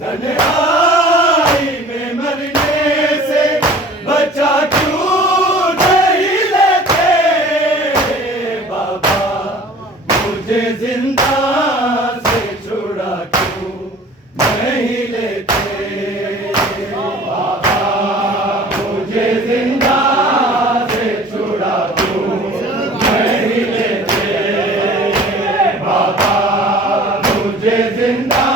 तन्हाई में मरने से बचा क्यों नहीं लेते बाबा, मुझे जिंदा से छुड़ा क्यों नहीं लेते बाबा, मुझे जिंदा से छुड़ा क्यों नहीं लेते बाबा, मुझे जिंदा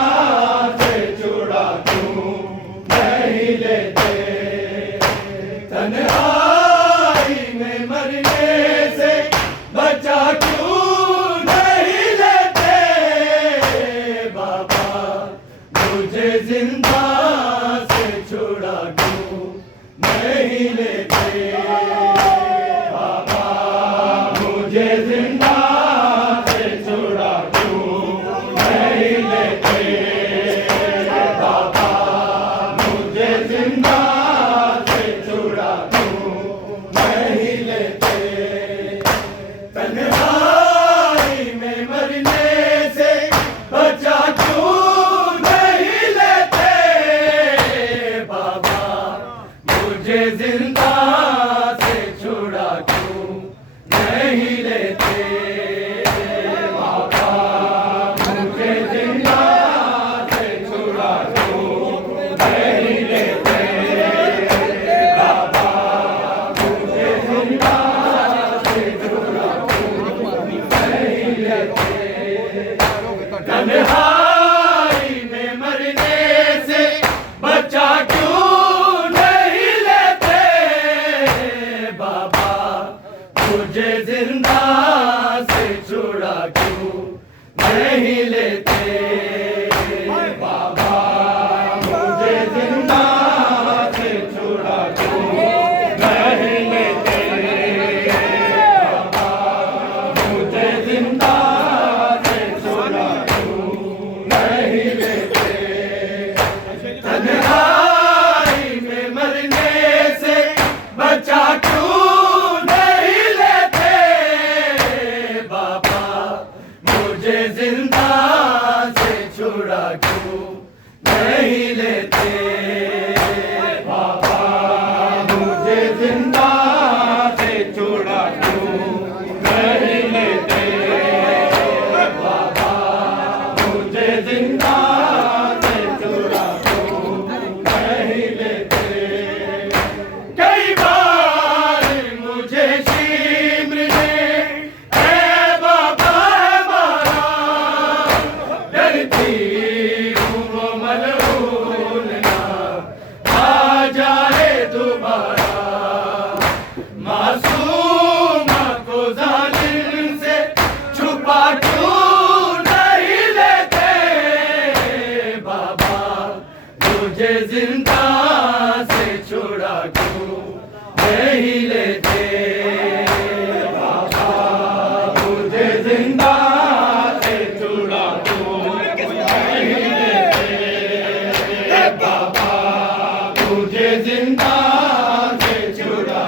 तन्हाई में मरने से बचा क्यों नहीं लेते बाबा, मुझे जिंदा से छुड़ा क्यों नहीं लेते बाबा, मुझे जिंदा से छुड़ा क्यों नहीं लेते बाबा, मुझे जिंदा तन्हाई में मरने से बचा क्यों नहीं लेते बाबा, मुझे जिंदा से छुड़ा क्यों नहीं लेते बाबा, मुझे जिंदा से छुड़ा क्यों नहीं लेते बाबा, मुझे जिंदा तन्हाई में मरने से बचा क्यों नहीं लेते बाबा, मुझे जिंदा से छुड़ा क्यों नहीं लेते बाबा, मुझे जिंदा से छुड़ा क्यों नहीं लेते बाबा, मुझे जिंदा तन्हाई में मरने से बचा क्यों नहीं लेते बाबा, मुझे जिंदा से छुड़ा क्यों नहीं लेते बाबा, मुझे जिंदा से छुड़ा क्यों नहीं लेते बाबा, मुझे जिंदा मासूम को जालिम से छुपा क्यों नहीं लेते बाबा, मुझे जिंदा से छुड़ा क्यों नहीं लेते बाबा, मुझे जिंदा से छुड़ा क्यों नहीं लेते बाबा, मुझे जिंदा से छुड़ा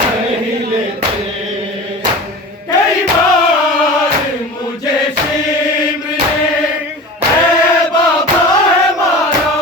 नहीं लेते। कई बार मुझे शिव ने है बाबा मारा,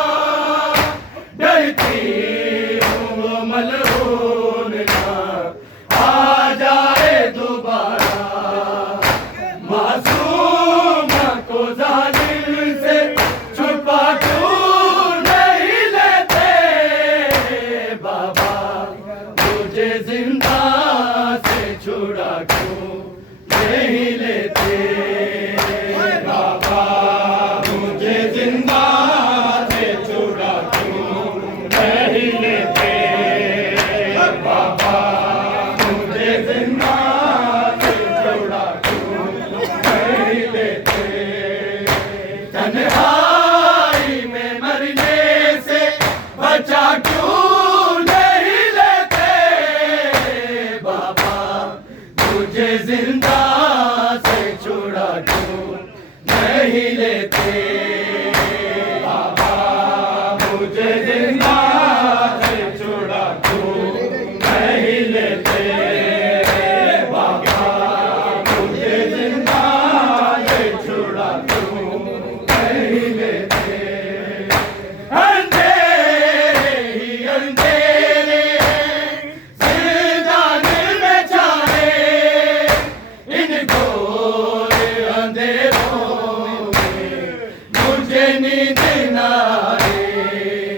मुझे नींद न आए,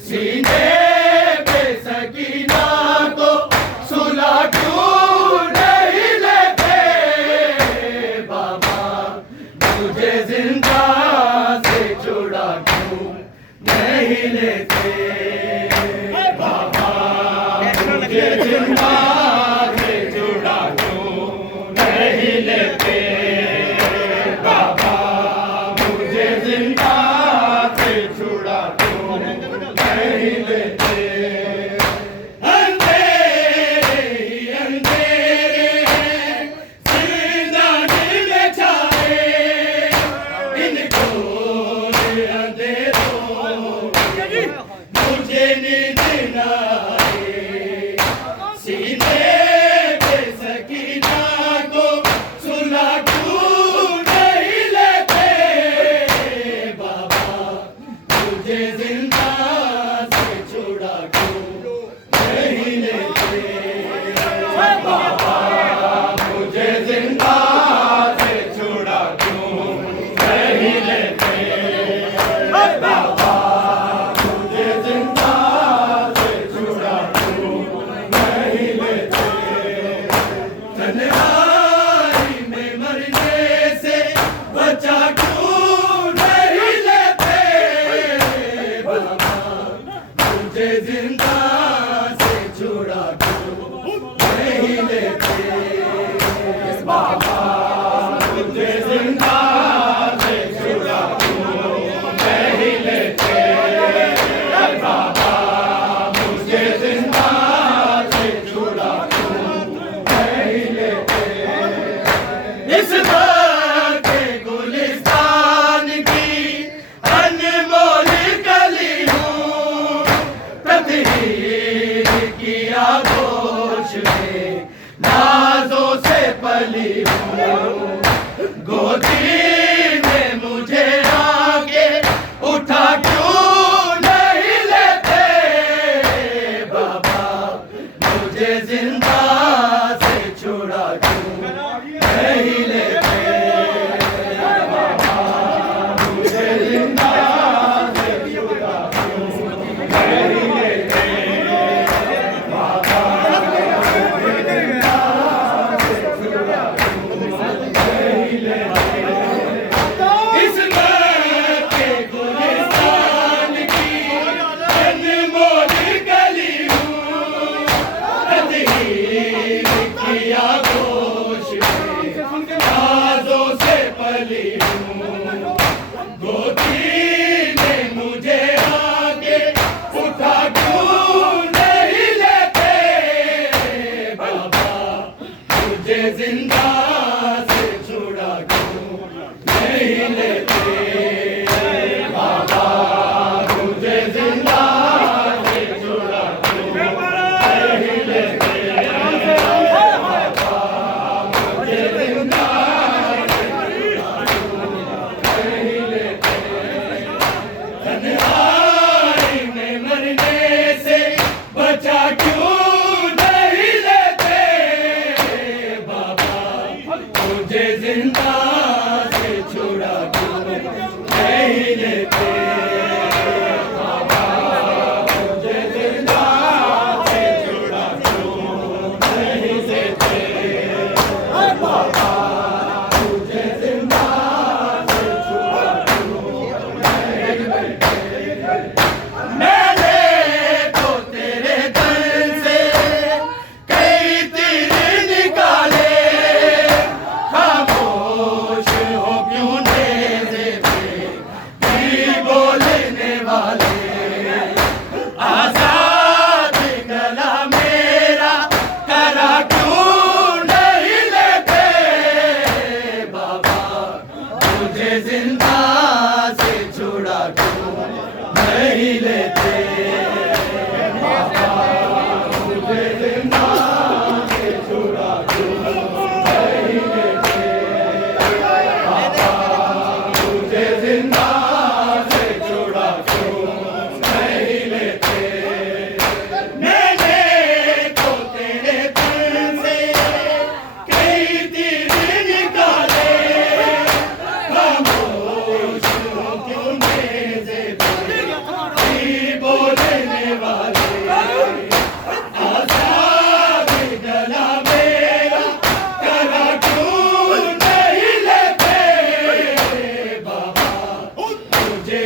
सीने पे सकीना को सुला क्यों नहीं लेते बाबा, मुझे जिंदा से छुड़ा क्यों नहीं लेते बाबा, मुझे जिंदा से छुड़ा क्यों नहीं लेते बाबा, मुझे जिंदा से छुड़ा क्यों नहीं लेते। अंधेरे ही अंधेरे हैं जिंदगी में छाए, इनको अंधेरों मुझे नींद न आए, सीने पे सकीना को सुला क्यों नहीं लेते बाबा, मुझे जिंदा से छुड़ा क्यों नहीं लेते बाबा, मुझे जिंदा से छुड़ा क्यों नहीं लेते बाबा, मुझे जिंदा से छुड़ा क्यों नहीं लेते। तन्हाई में मरने से बचा क्यों नहीं लेते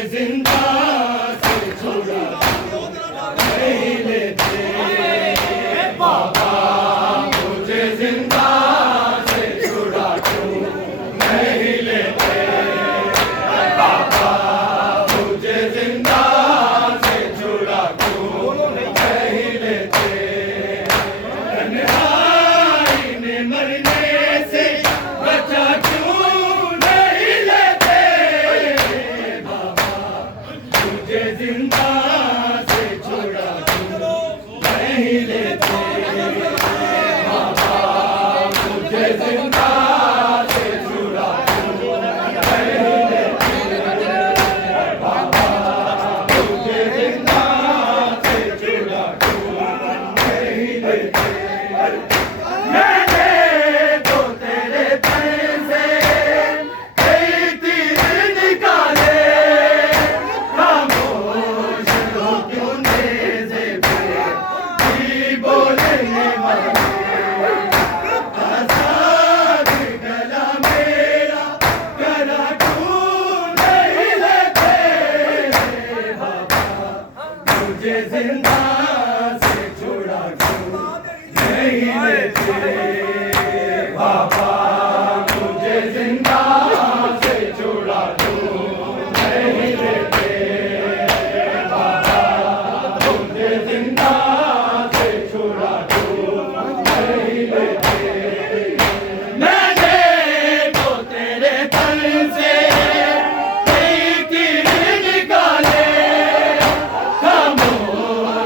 जिंदा से छुड़ा नहीं लेते बाबा, मुझे जिंदा से छुड़ा क्यों नहीं लेते बाबा, मुझे जिंदा से छुड़ा क्यों नहीं लेते। तन्हाई में मरने से बचा क्यों नहीं लेते बाबा, मुझे जिंदा से छुड़ा क्यों नहीं लेते बाबा, मुझे जिंदा से छुड़ा क्यों नहीं लेते बाबा, मुझे जिंदा से छुड़ा क्यों नहीं लेते। मैंने तो तेरे तन से कई तीर निकाले, खामोश हो क्यों नेज़े पे भी बोलने वाले, आजाद गला मेरा गला क्यों नहीं लेते बाबा, मुझे जिंदा से छुड़ा क्यों नहीं लेते बाबा, मुझे जिंदा से छुड़ा क्यों नहीं लेते बाबा, मुझे जिंदा से छुड़ा क्यों नहीं लेते। मैंने तो तेरे तन से कई तीर निकाले, खामोश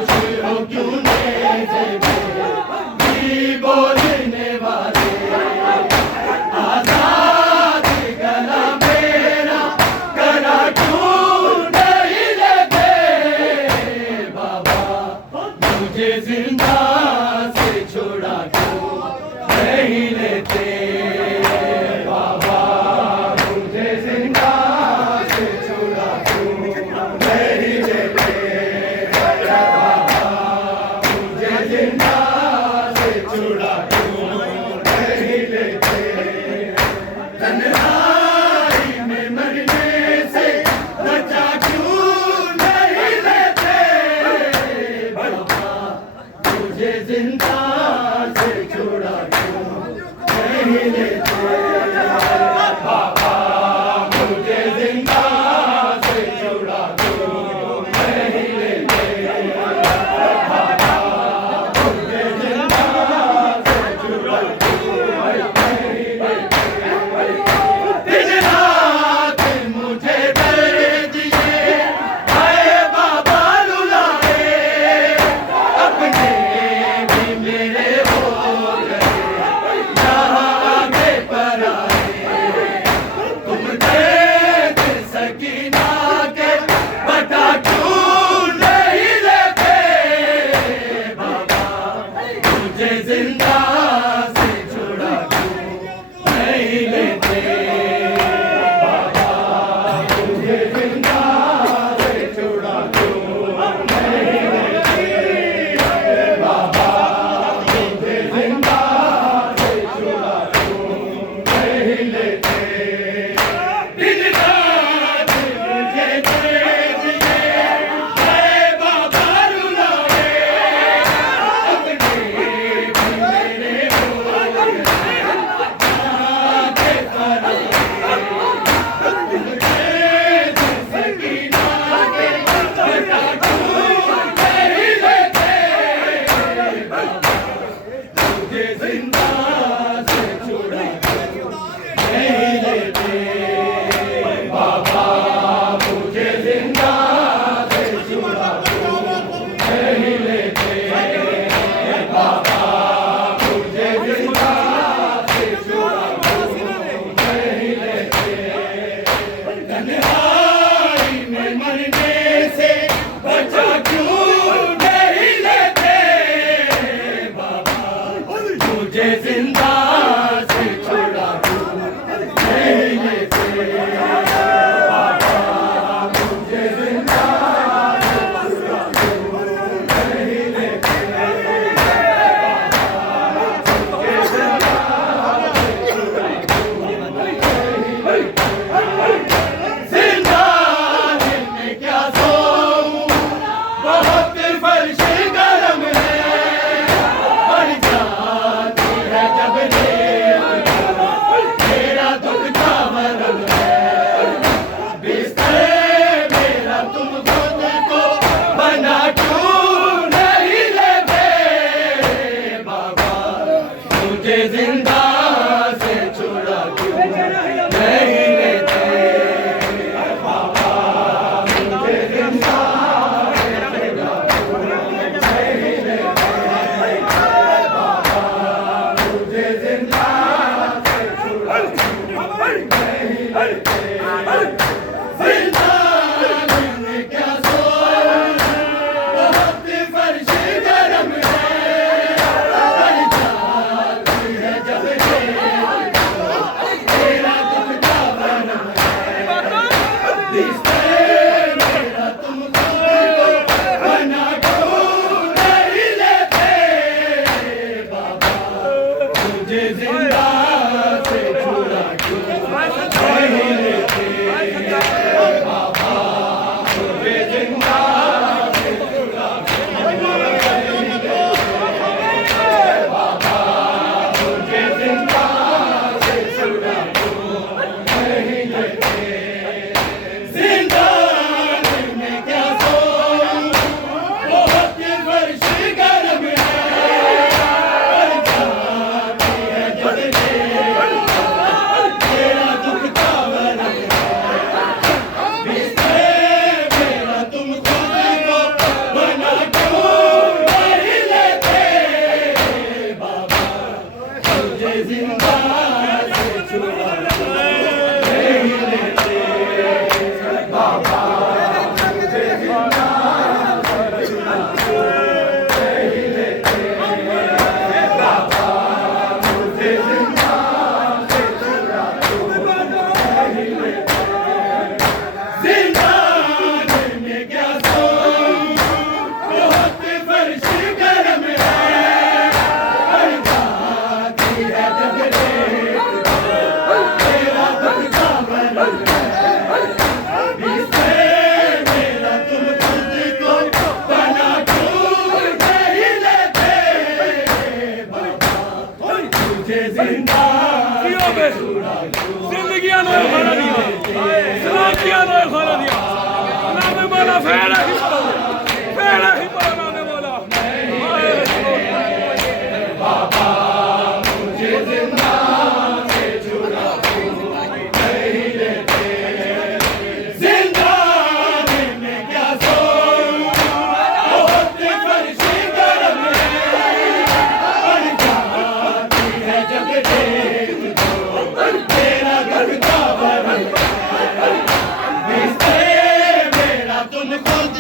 तुम खुद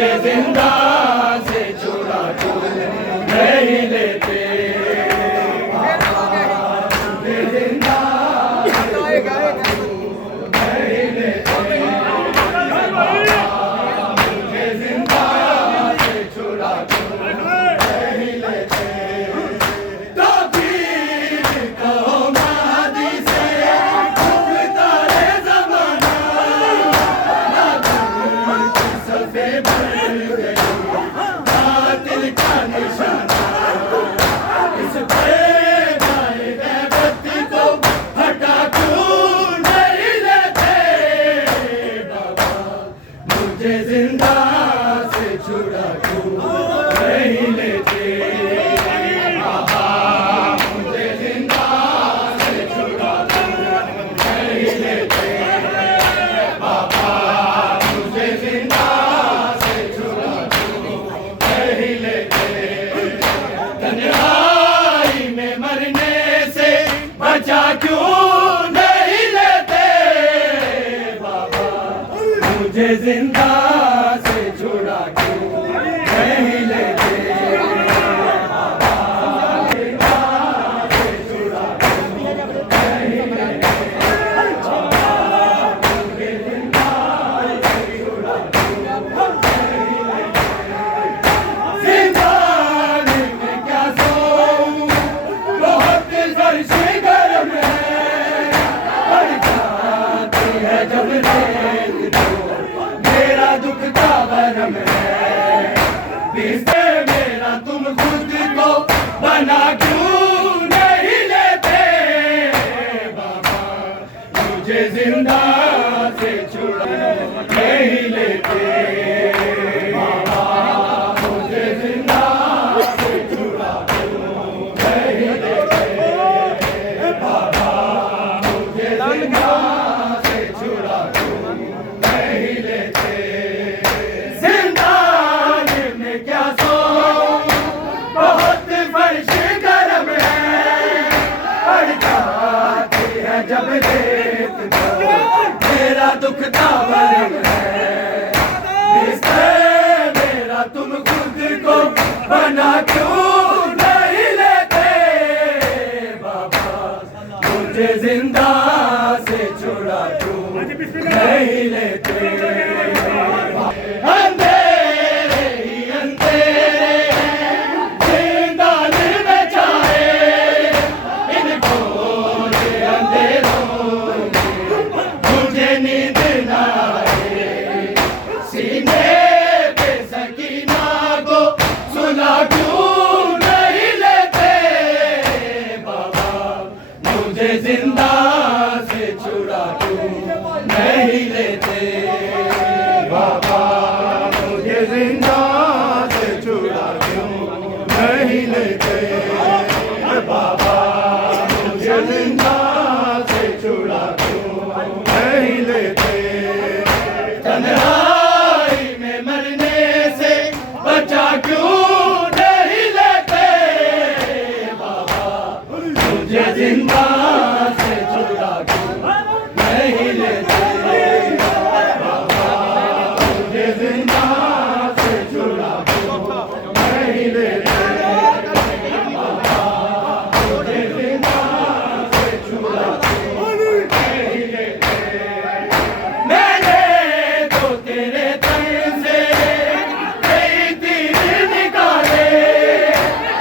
मुझे जिंदा से छुड़ा क्यों नहीं लेते जिंदा से छुड़ा क्यों नहीं लेते बाबा मुझे जिंदा से छुड़ा क्यों नहीं लेते बाबा मुझे जिंदा से छुड़ा क्यों नहीं लेते तन्हाई में मरने से बचा क्यों नहीं लेते बाबा मुझे जिंदा मेरा तुम खुद को बना क्यों नहीं लेते बाबा मुझे जिंदा से छुड़ा नहीं लेते बाबा मुझे जिंदा से छुड़ा क्यों नहीं लेते बाबा मुझे जिंदा से छुड़ा क्यों नहीं लेते जब देख दो मेरा दुख का वरम है मेरा तुम खुद को बना क्यों नहीं लेते बाबा मुझे जिंदा से छुड़ा क्यों नहीं लेते अंधेरे ही अंधेरे जिंदान में चाहे इनको जिंदा से छुड़ा क्यों नहीं लेते बाबा मुझे जिंदा से छुड़ा क्यों नहीं लेते बाबा मुझे जिंदा से छुड़ा क्यों नहीं लेते तन्हाई में मरने से बचा क्यों नहीं लेते बाबा मुझे जिंदा नहीं लेते बाबा मुझे जिंदा से छुड़ा क्यों नहीं लेते बाबा मुझे जिंदा से छुड़ा क्यों नहीं लेते मैंने तो तेरे तन से कई तीर निकाले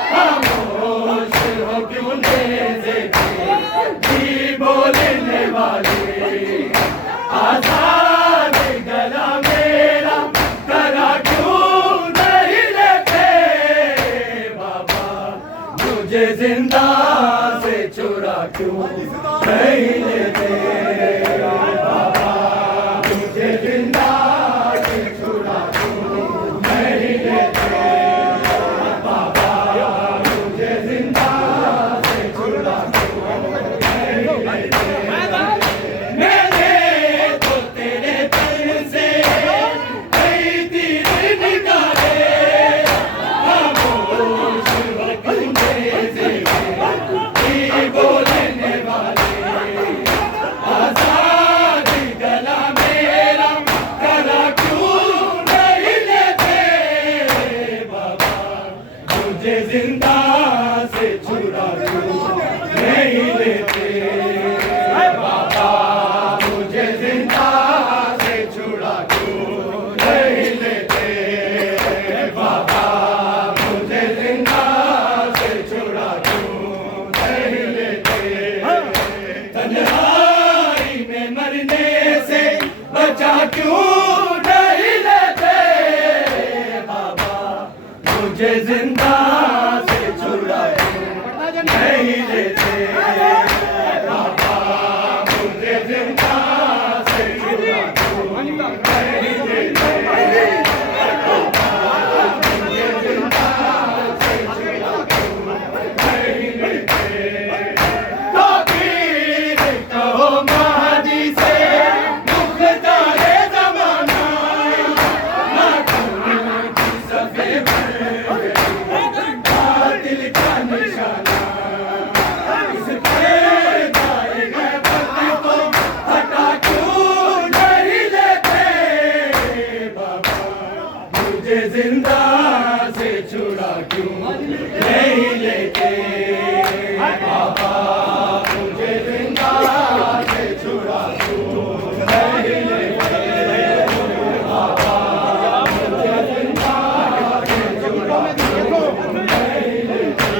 खामोश हो क्यों बोलने वाले आजाद गला मेरा करा क्यों नहीं लेते बाबा मुझे जिंदा से छुड़ा क्यों नहीं लेते बाबा मुझे जिंदा से छुड़ा क्यों नहीं लेते बाबा मुझे जिंदा से छुड़ा क्यों नहीं लेते बोलने वाले मुझे जिंदा से छुड़ा क्यों नहीं लेते बाबा, मुझे जिंदा से छुड़ा क्यों नहीं लेते बाबा, मुझे जिंदा से छुड़ा क्यों नहीं लेते। तौकीर कहो महादी से मुख्तारे ज़माना, ना की सफ़े बातिल का निशाना, इस पे जाएगा वक्त को हटा क्यों नहीं लेते बाबा, मुझे जिंदा से छुड़ा क्यों नहीं लेते बाबा, मुझे जिंदा से छुड़ा क्यों नहीं लेते बाबा, मुझे जिंदा से छुड़ा क्यों नहीं लेते।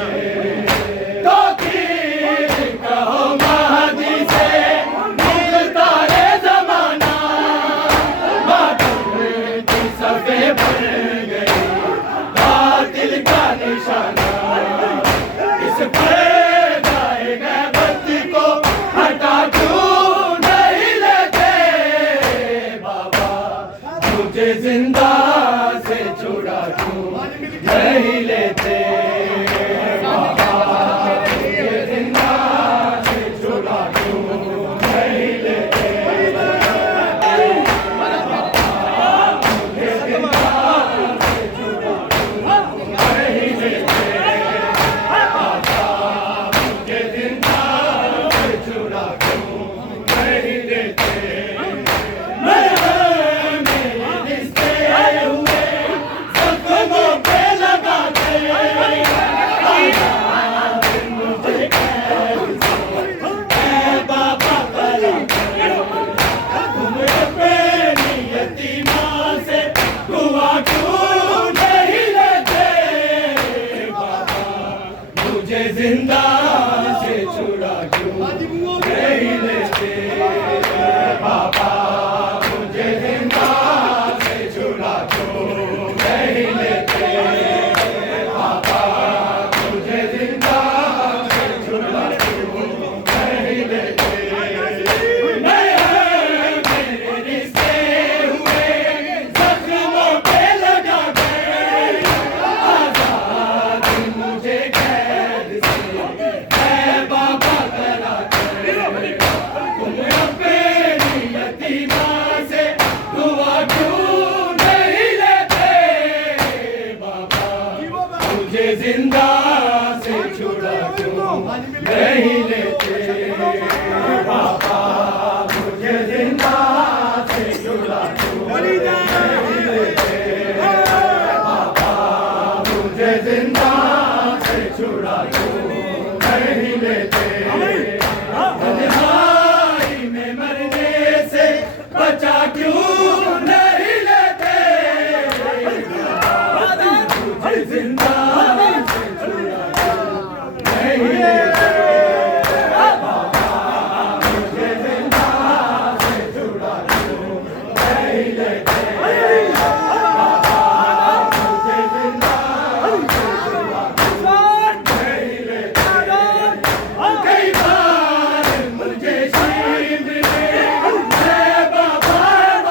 तौकीर कहो महादी से मुख्तारे ज़माना, मातम की सफ़े बन गई बातिल का निशाना, इस पर जाएगा वक्त को हटा क्यों नहीं लेते बाबा, मुझे जिंदा से छुड़ा क्यों नहीं लेते बाबा, मुझे जिंदा से छुड़ा क्यों नहीं लेते मुझे जिंदा से छुड़ा क्यों नहीं लेते बाबा, मुझे जिंदा से छुड़ा क्यों नहीं लेते। मेरे रिश्ते हुए जख्मों पे लगा के मुझे कैद से ऐ बाबा बला तुम अपनी यतीमा से दुआ क्यों नहीं लेते बाबा, मुझे जिंदा से छुड़ा क्यों नहीं लेते बाबा, मुझे जिंदा से छुड़ा क्यों नहीं लेते बाबा, मुझे जिंदा से छुड़ा क्यों नहीं लेते। मेरे रिश्ते हुए जख्मों पे लगा के आजाद मुझे कैद से ऐ बाबा करा के, तुम अपनी यतीमा से दुआ क्यों नहीं लेते बाबा, मुझे जिंदा से छुड़ा क्यों नहीं लेते बाबा, मुझे जिंदा से छुड़ा क्यों नहीं लेते बाबा, मुझे जिंदा से छुड़ा क्यों नहीं लेते। तन्हाई में मरने से बचा क्यों नहीं लेते मुझे जिंदा से छुड़ा क्यों नहीं लेते बाबा, मुझे जिंदा से छुड़ा क्यों नहीं लेते बाबा, मुझे जिंदा से छुड़ा क्यों नहीं लेते। कई बार मुझे शींद ने ऐ बाबा मुझे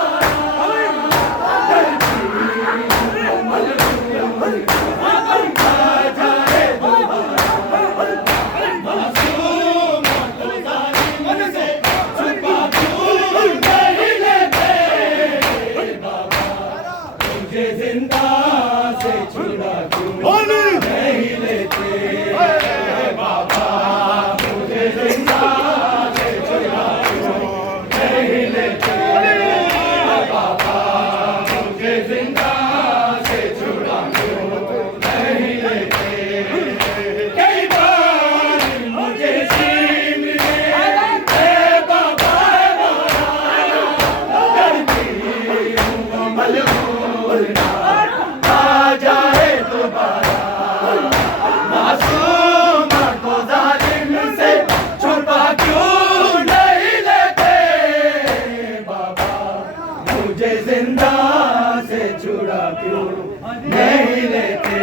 जिंदा से छुड़ा क्यों नहीं लेते बाबा, मुझे जिंदा से छुड़ा क्यों नहीं लेते बाबा, मुझे जिंदा से छुड़ा क्यों नहीं लेते। कई बार मुझे शींद ने ऐ बाबा करती हूँ मलहूर ना आ जाए दोबारा, मासूम को जालिम से छुपा क्यों नहीं लेते बाबा, मुझे जिंदा से छुड़ा क्यों नहीं लेते